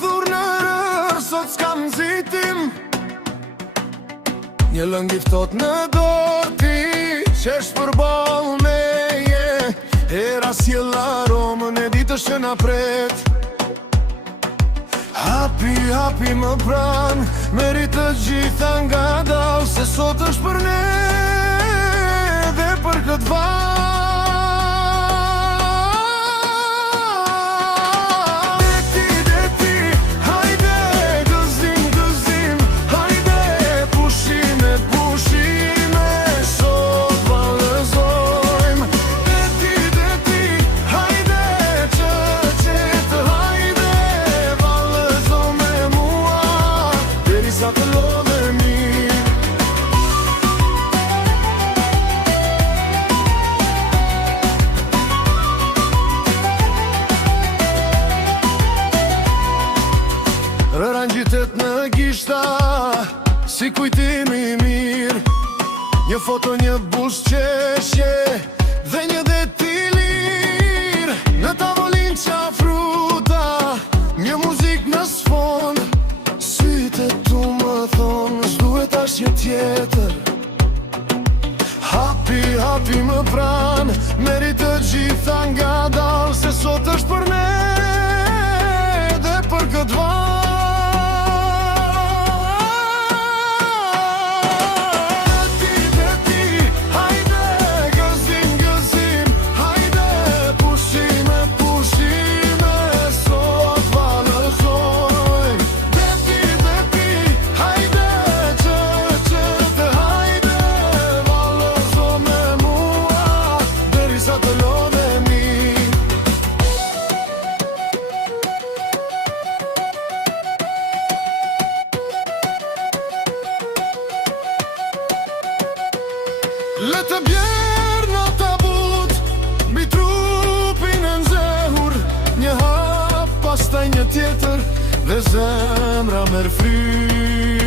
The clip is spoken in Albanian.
thur në rër, sot s'kam zitim. Një lëngi ftot në dorë ti, qesh përball meje. Era sjell aromën e ditës që na pret. Hapi më pran, merit të gjitha nga dal, se sot është për ne dhe për këtë val. Rëran gjitet në gishta, si kujtimi mirë. Një foto, një busqeshje dhe një det i lirë. Në tavolin qa fruta, një muzik në sfond. Sytë tu më thonë, s'duhet asnjë tjetër. Hapi më pran, merit të gjitha nga dal, se sot është për ne dhe për këtë val. Le të bjerë në tabut, mbi trupin e nxehur. Një hap, pastaj një tjetër, dhe zemra merr frymë.